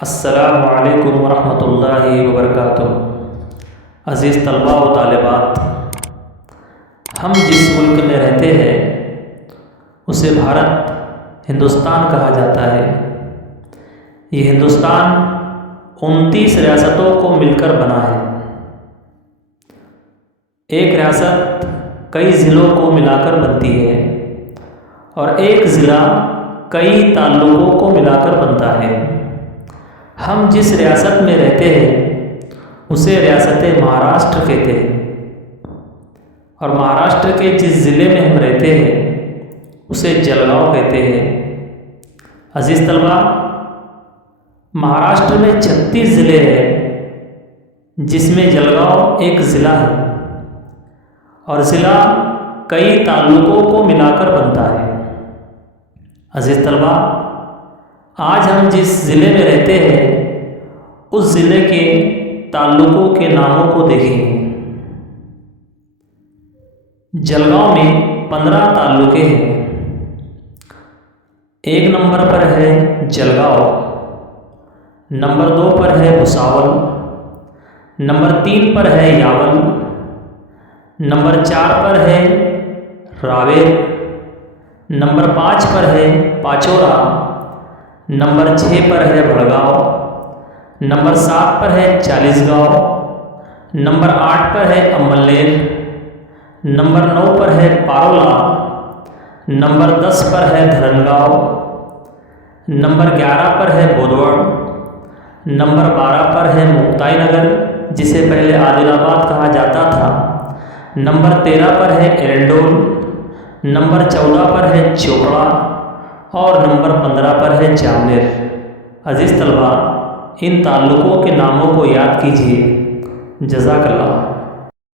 अस्सलामु अलैकुम वरहमतुल्लाहि वबरकातुहू। अज़ीज़ तलबा व तालिबात, हम जिस मुल्क में रहते हैं उसे भारत हिंदुस्तान कहा जाता है। ये हिंदुस्तान 29 रियासतों को मिलकर बना है। एक रियासत कई ज़िलों को मिलाकर बनती है और एक ज़िला कई ताल्लुकों को मिलाकर बनता है। हम जिस रियासत में रहते हैं उसे रियासत महाराष्ट्र कहते हैं और महाराष्ट्र के जिस ज़िले में हम रहते हैं उसे जलगांव कहते हैं। अज़ीज़ तलबा, महाराष्ट्र में 36 ज़िले हैं जिसमें जलगांव एक ज़िला है और ज़िला कई ताल्लुकों को मिलाकर बनता है। अज़ीज़ तलबा, आज हम जिस ज़िले में रहते हैं उस ज़िले के ताल्लुकों के नामों को देखेंगे। जलगांव में 15 ताल्लुके हैं। 1 नंबर पर है जलगांव, नंबर 2 पर है भुसावल, नंबर 3 पर है यावल, नंबर 4 पर है रावेर, नंबर 5 पर है पाचोरा, नंबर 6 पर है भड़गांव, नंबर 7 पर है चालीसगांव, नंबर 8 पर है अमलेर, नंबर 9 पर है पारोला, नंबर 10 पर है धरनगांव, नंबर 11 पर है बोदवड़, नंबर 12 पर है मुक्ताई नगर जिसे पहले आदिलाबाद कहा जाता था, नंबर 13 पर है एरंडोल, नंबर 14 पर है चोपड़ा और नंबर 15 पर है जामनेर। अज़ीज़ तलबा, इन ताल्लुकों के नामों को याद कीजिए। जज़ाकल्लाह।